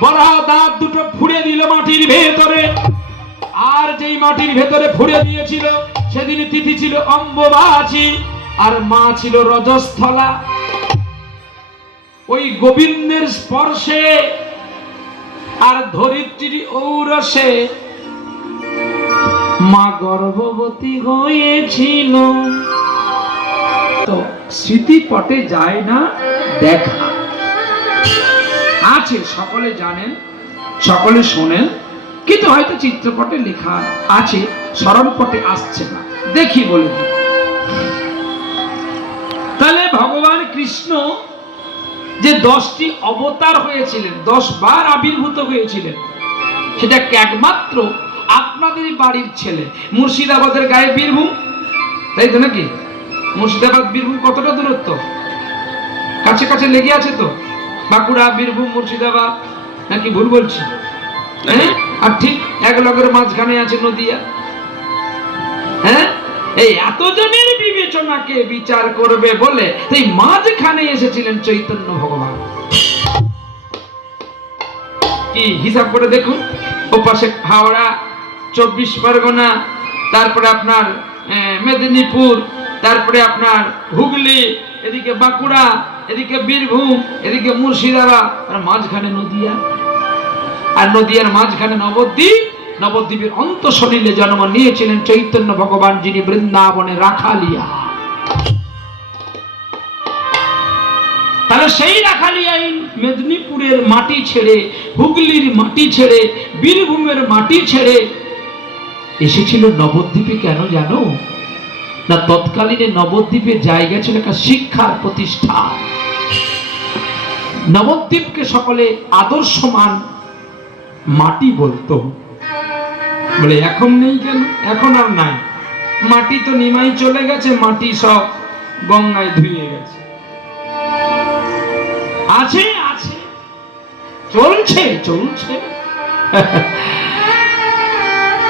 বরাহ দাঁত দুটো ফুঁড়ে দিল মাটির ভেতরে। আর যেই মাটির ভেতরে ফুঁড়ে দিয়েছিল সেদিন তিথি ছিল অম্বুবাচী, আর মা ছিল রজস্থলা। ওই গোবিন্দের স্পর্শে আর ধরিত্রীর ঔরসে মা গর্ভবতী হয়েছিল। তো স্মৃতিপটে যায় না দেখা, আছে সকলে জানেন, সকলে শোনেন, কিন্তু হয়তো চিত্রপটে লেখা আছে, স্মরণপটে আসছে না। দেখি বলে দিই। তাহলে ভগবান কৃষ্ণ যে 10টি অবতার হয়েছিলেন, 10 বার আবির্ভূত হয়েছিলেন, সেটা একমাত্র আপনাদের বাড়ির ছেলে। মুর্শিদাবাদের গায়ে বীরভূম, তাই তো নাকি? মুর্শিদাবাদ বীরভূম কতটা দূরত্ব? কাছে কাছে লেগে আছে তো। বাঁকুড়া, বীরভূম, মুর্শিদাবাদ, নাকি ভুল বলছি? আর ঠিক এক লগের মাঝখানে আছে নদিয়া। হ্যাঁ, এই এতজনের বিবেচনাকে বিচার করবে বলে এই মাঝখানে এসেছিলেন চৈতন্য ভগবান। কি হিসাব করে দেখুন, ও পাশে হাওড়া, 24 পরগনা, তারপরে আপনার মেদিনীপুর, তারপরে আপনার হুগলি, এদিকে বাঁকুড়া, এদিকে বীরভূম, এদিকে মুর্শিদাবাদ, আর মাঝখানে নদিয়া। আর নদিয়ার মাঝখানে নবদ্বীপ। নবদ্বীপের অন্তঃসলিলে জন্ম নিয়েছিলেন চৈতন্য ভগবান, যিনি বৃন্দাবনে রাখালিয়া। তাহলে সেই রাখালিয়াই মেদিনীপুরের মাটি ছেড়ে, হুগলির মাটি ছেড়ে, বীরভূমের মাটি ছেড়ে এসেছিল নবদ্বীপে। কেন জানো? না, তৎকালীনে নবদ্বীপের জায়গা ছিল একটা শিক্ষার প্রতিষ্ঠান। নবদ্বীপকে সকলে আদর্শমান মাটি বলতো। বলে এখন নেই কেন? এখন আর নাই, মাটি তো নিমাই চলে গেছে, মাটি সব গঙ্গায় ধুয়ে গেছে। আছে আছে, চলছে চলছে।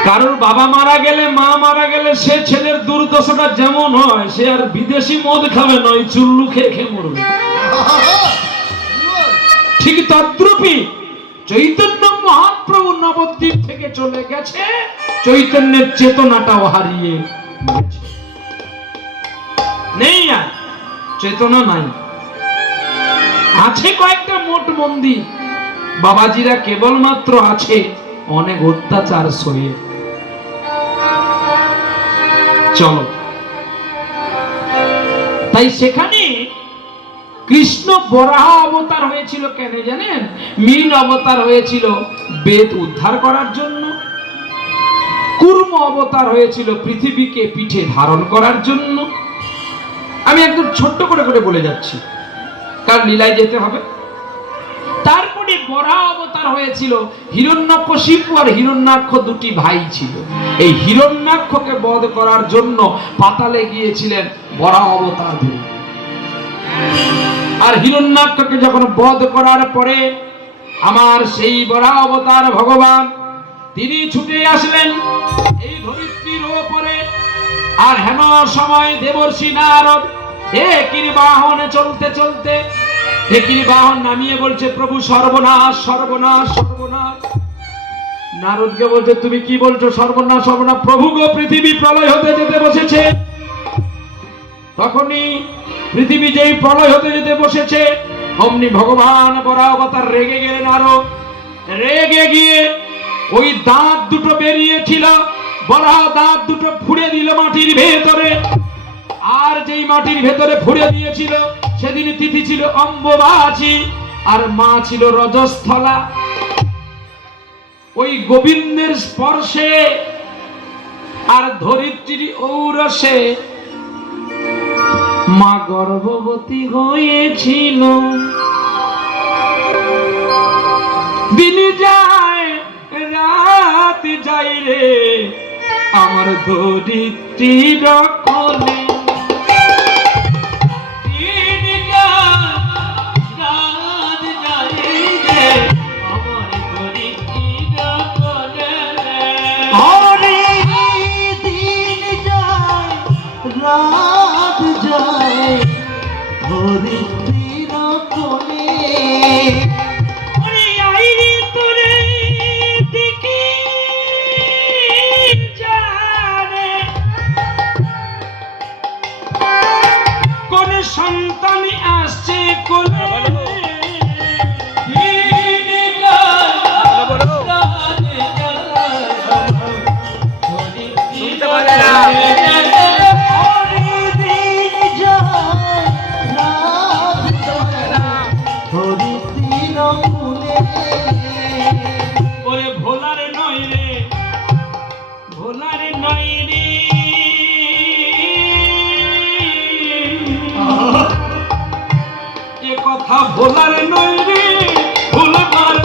কারোর বাবা মারা গেলে, মা মারা গেলে, সে ছেলের দুর্দশাটা যেমন হয়, সে আর বিদেশি মদ খাবে নয়, চুল্লু খেয়ে খেয়ে মরবে। ঠিক তদ্রূপই চৈতন্য মহাপ্রভু নবদ্বীপ থেকে চলে গেছে, চৈতন্যের চেতনাটাও হারিয়ে গেছে। নেই, আর চেতনা নাই। আছে কয়েকটা মোট মন্দির, বাবাজিরা কেবলমাত্র আছে অনেক অত্যাচার সয়ে। চলো, তাই সেখানে কৃষ্ণ বরাহ অবতার হয়েছিল কেন জানেন? মীন অবতার হয়েছিল বেদ উদ্ধার করার জন্য, কুর্ম অবতার হয়েছিল পৃথিবীকে পিঠে ধারণ করার জন্য। আমি একদম ছোট্ট করে করে বলে যাচ্ছি, কারণ লীলায় যেতে হবে। তারপরে বরাহ অবতার হয়েছিল হিরণ্যকশিপু আর হিরণ্যাক্ষ, দুটি ভাই ছিল। এই হিরণ্যাক্ষকে বধ করার জন্য পাতালে গিয়েছিলেন বরাহ অবতার ধরে। আর হিরণ্যাক্ষকে যখন বধ করার পরে আমার সেই বরাহ অবতার ভগবান তিনি ছুটে আসলেন এই ধরিত্রীর উপরে। আর হেন সময় দেবর্ষি নারদ একির বাহনে চলতে চলতে একির বাহন নামিয়ে বলছে, প্রভু সর্বনাশ সর্বনাশ সর্বনাশ। নারদকে বলছে, তুমি কি বলছো সর্বনাশ সর্বনাশ? প্রভু গো, পৃথিবী প্রলয় হতে যেতে বসেছে। তখনই পৃথিবী যেই প্রলয় হতে যেতে বসেছে, অমনি ভগবান বরাহ অবতার রেগে গেলেন। আরো রেগে গিয়ে ওই দাঁত দুটো বেরিয়েছিল, বরাহ দাঁত দুটো ফুঁড়ে দিল মাটির ভেতরে। আর যেই মাটির ভেতরে ফুঁড়ে দিয়েছিল সেদিন তিথি ছিল অম্বুবাচী, আর মা ছিল রজস্থলা। ওই গোবিন্দের স্পর্শে আর ধরিত্রীর ঔরসে মা গর্ভবতী হয়েছিল। দিন যায় রাত যাই রে আমার ধরিত্রীর কোলে। রাত যায় ধরিত্রীর কোলে। কথা ভোলার নয় রে, ভুলবার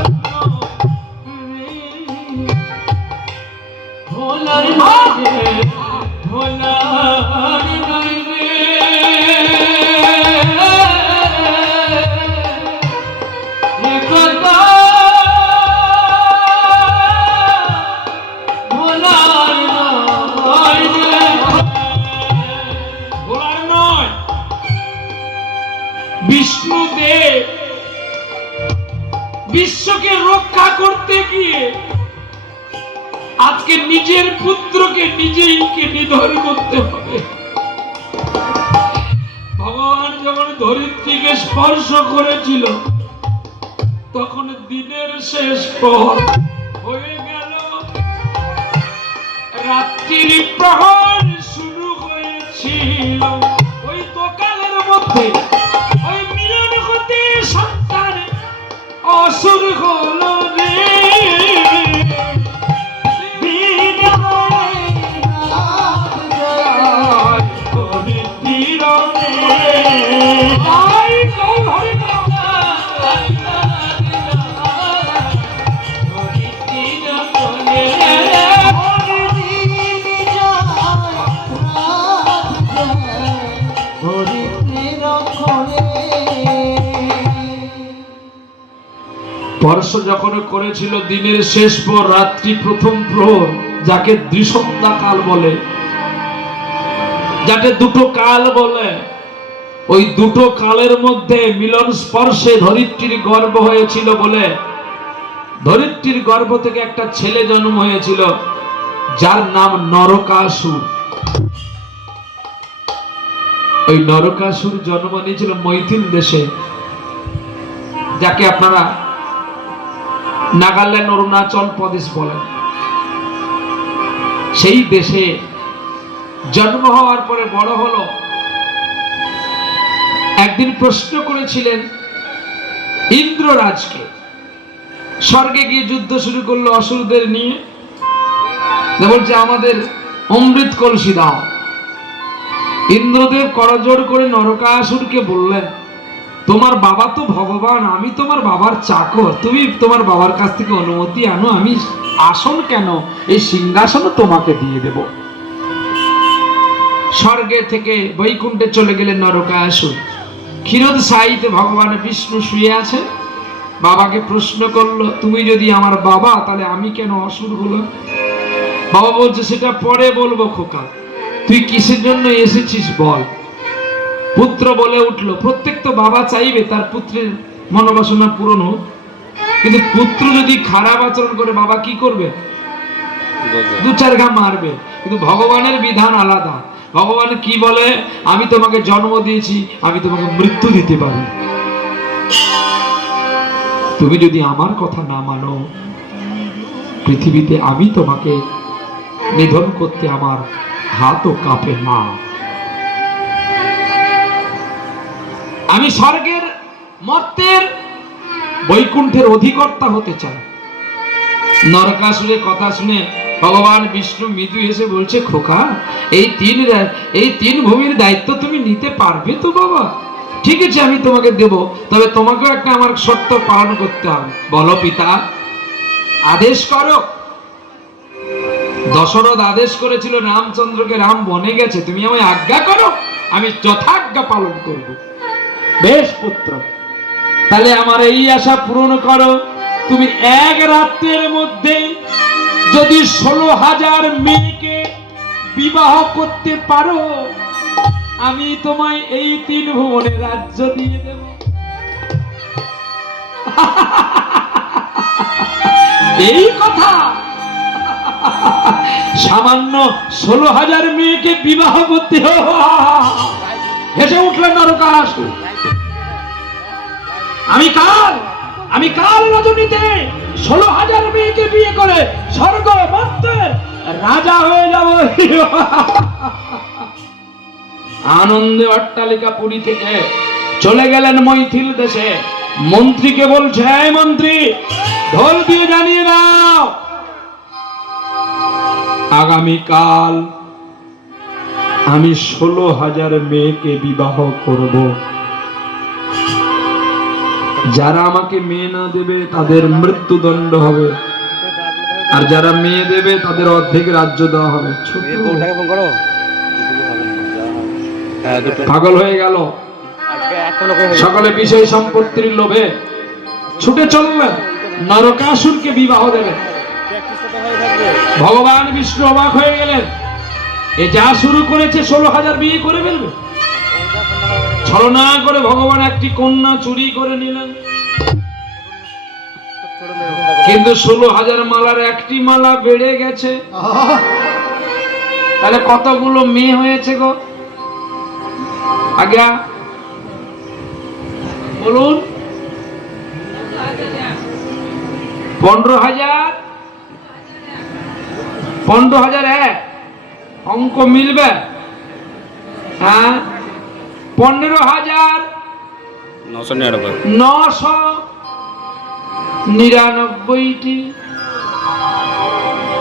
ভোলার নয় রে, ভোলার নয় রে, এ কথা ভোলার নয় রে, ভোলার নয়। বিষ্ণুদেব বিশ্বকে রক্ষা করতে গিয়ে আজকে নিজের পুত্রকে নিজেইকে নিধন করতে হবে। ভগবান যখন ধরিত্রীকে স্পর্শ করেছিল তখন দিনের শেষ পর হয়ে গেল, রাত্রির প্রহর শুরু হয়েছিল। ওই দোকানের মধ্যে ওই মিলন হতে সন্তান অসুর হলো রে। স্পর্শ যখন করেছিল দিনের শেষ পর রাত্রি প্রথম প্রহর, যাকে দ্বিসন্ধ্যা কাল বলে, যাকে দুটো কাল বলে, ওই দুটো কালের মধ্যে মিলন স্পর্শে ধরিত্রীর গর্ভ হয়েছিল বলে ধরিত্রীর গর্ভ থেকে একটা ছেলে জন্ম হয়েছিল যার নাম নরকাসুর। ওই নরকাসুর জন্ম নিয়েছিল মৈথিল দেশে, যাকে আপনারা নাগাল্যান্ড অরুণাচল প্রদেশ বলেন। সেই দেশে জন্ম হওয়ার পরে বড় হলো। একদিন প্রশ্ন করেছিলেন ইন্দ্ররাজকে, স্বর্গে গিয়ে যুদ্ধ শুরু করলো অসুরদের নিয়ে, বলছে আমাদের অমৃত কলসি দাও। ইন্দ্রদেব করজোড় করে নরকাসুরকে বললেন, তোমার বাবা তো ভগবান, আমি তোমার বাবার চাকর, তুমি তোমার বাবার কাছ থেকে অনুমতি আনো, আমি আসন কেন এই সিংহাসন তোমাকে দিয়ে দেব। স্বর্গে থেকে বৈকুণ্ঠে চলে গেলেন নরকাসুর। ক্ষীরোদ সাইতে ভগবান বিষ্ণু শুয়ে আছে, বাবাকে প্রশ্ন করলো, তুমি যদি আমার বাবা তাহলে আমি কেন অসুর হলাম? বাবা বলছে সেটা পরে বলবো খোকা, তুই কিসের জন্য এসেছিস বল। পুত্র বলে উঠলো, প্রত্যেক তো বাবা চাইবে তার পুত্রের মনোবাসনা পূরণ হোক, কিন্তু পুত্র যদি খারাপ আচরণ করে বাবা কি করবে? দু চার ঘা মারবে। কিন্তু ভগবানের বিধান আলাদা। ভগবান কি বলে, আমি তোমাকে জন্ম দিয়েছি, আমি তোমাকে মৃত্যু দিতে পারি, তুমি যদি আমার কথা না মানো পৃথিবীতে আমি তোমাকে নিধন করতে আমার হাতও কাঁপে না। আমি স্বর্গের মর্তের বৈকুণ্ঠের অধিকর্তা হতে চাই। নরকাসুরের কথা শুনে ভগবান বিষ্ণু মৃদু হেসে বলছে, খোকা এই তিন ভূমির দায়িত্ব তুমি নিতে পারবে তো বাবা? ঠিক আছে, আমি তোমাকে দেব, তবে তোমাকেও একটা আমার শর্ত পালন করতে হবে। বলো পিতা, আদেশ করো। দশরথ আদেশ করেছিল রামচন্দ্রকে, রাম বনে গেছে, তুমি আমায় আজ্ঞা করো, আমি যথাজ্ঞা পালন করব। বেশ পুত্র, তাহলে আমার এই আশা পূরণ করো, তুমি এক রাত্রের মধ্যে যদি 16,000 মেয়েকে বিবাহ করতে পারো, আমি তোমায় এই 3 ভুবনে রাজ্য দিয়ে দেব। এই কথা সামান্য 16,000 মেয়েকে বিবাহ করতে হেসে উঠলেন নরকাসুর। আমি কাল রজনীতে 16,000 মেয়েকে বিয়ে করে স্বর্গ মর্তের রাজা হয়ে যাব। আনন্দে অট্টালিকা পুরী থেকে চলে গেলেন মৈথিল দেশে। মন্ত্রীকে বলছে, এই মন্ত্রী, ঢোল দিয়ে জানিয়ে দাও আগামীকাল আমি 16,000 মেয়েকে বিবাহ করব। যারা আমাকে মেয়ে না দেবে তাদের মৃত্যুদণ্ড হবে, আর যারা মেয়ে দেবে তাদের অর্ধেক রাজ্য দেওয়া হবে। ছোট পাগল হয়ে গেল, সকলে বিষয় সম্পত্তির লোভে ছুটে চললেন, নরকাসুরকে বিবাহ দেবেন। ভগবান বিষ্ণু অবাক হয়ে গেলেন, এ যা শুরু করেছে 16,000 বিয়ে করে ফেলবে। ছলনা করে ভগবান একটি কন্যা চুরি করে নিলেন, কিন্তু 16,000 মালার একটি মালা বেড়ে গেছে। তাহলে কতগুলো মেয়ে হয়েছে গো? আজ্ঞা বলুন। 15,000 15,001 অঙ্ক মিলবে? হ্যাঁ, 15,999টি।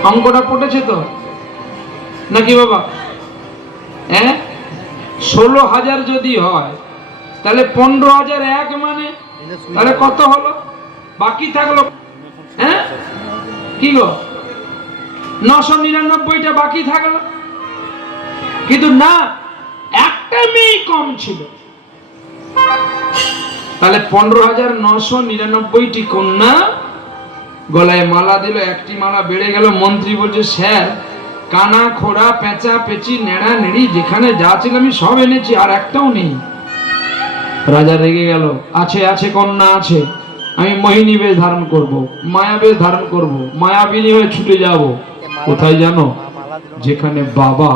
অঙ্কটা পড়েছে তো নাকি বাবা? হ্যাঁ, 16,000 যদি হয় তাহলে 15,001 মানে তাহলে কত হলো? বাকি থাকলো হ্যাঁ কি গো, 999টা বাকি থাকলো। কিন্তু না, একটা মেয়ে কম ছিল। তাহলে 15,999টি কন্যা গলায় মালা দিল, একটি মালা বেড়ে গেল। মন্ত্রী বলছে, স্যার কানা খোড়া পেঁচা পেঁচি নেড়া নেড়ি যেখানে যা ছিল আমি সব এনেছি, আর একটাও নেই। রাজা রেগে গেল, আছে আছে কন্যা আছে, আমি মোহিনী বেশ ধারণ করব, মায়া বেশ ধারণ করব, মায়াবিনী হয়ে ছুটে যাব। কোথায় জানো? যেখানে বাবা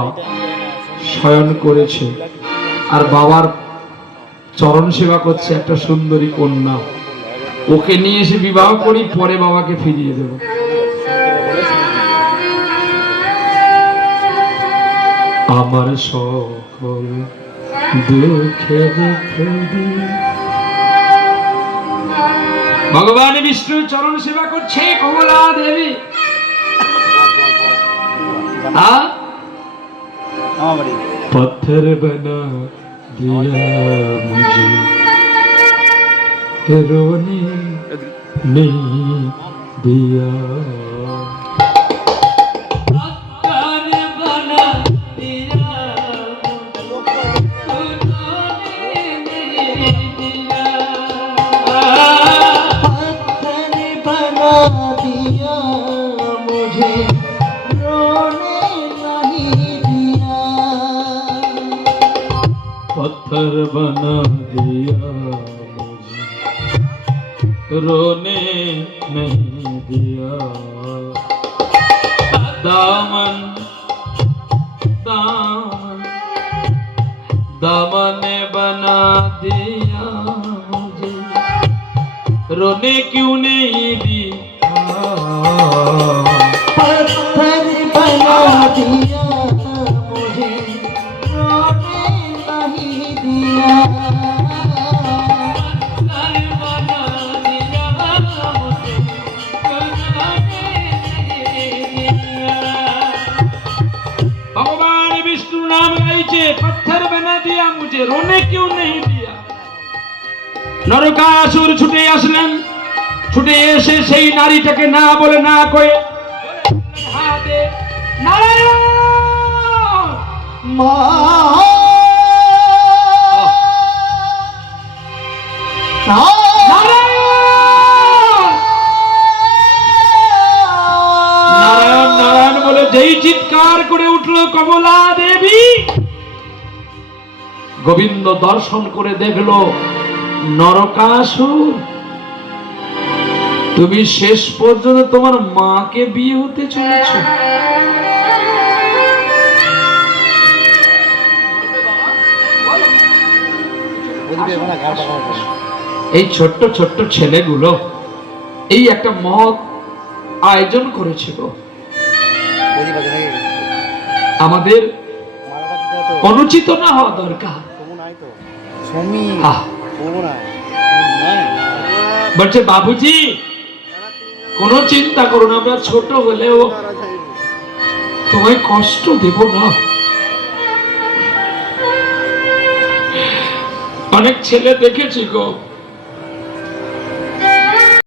শয়ন করেছে আর বাবার চরণ সেবা করছে একটা সুন্দরী কন্যা, ওকে নিয়ে এসে বিবাহ করি, পরে বাবাকে ফিরিয়ে দেব। আমার সকল দুঃখের ভগবান বিষ্ণু চরণ সেবা করছে কমলা দেবী। पत्थर बना दिया मुझे, रोने नहीं दिया। पत्थर बना दिया मुझे, रोने नहीं दिया। दामन दामन दामन बना दिया मुझे, रोने क्यों नहीं दिया। पत्थर बना दिया मुझे, रोने नहीं दिया। भगवान विष्णु नाम गाइছে, पत्थर बना दिया मुझे, रोने क्यों नहीं दिया। নরকাসুর ছুটে আসলেন, ছুটে এসে সেই নারীটাকে না বলে না কয়ে হাতে নারায়ণ মা নারায়ণ নারায়ণ বলে যেই চিৎকার করে উঠল কমলা দেবী, গোবিন্দ দর্শন করে দেখলো নরকাসুর তুমি শেষ পর্যন্ত তোমার মাকে বিয়ে হতে চলেছ। এই ছোট্ট ছোট্ট ছেলেগুলো এই একটা মহৎ আয়োজন করেছিল। আমাদের অনুচিত না হওয়া দরকার। বলছে বাবুজি কোনো চিন্তা করো না, আমরা ছোট হলেও তোমায় কষ্ট দেব না। অনেক ছেলে দেখেছি গো,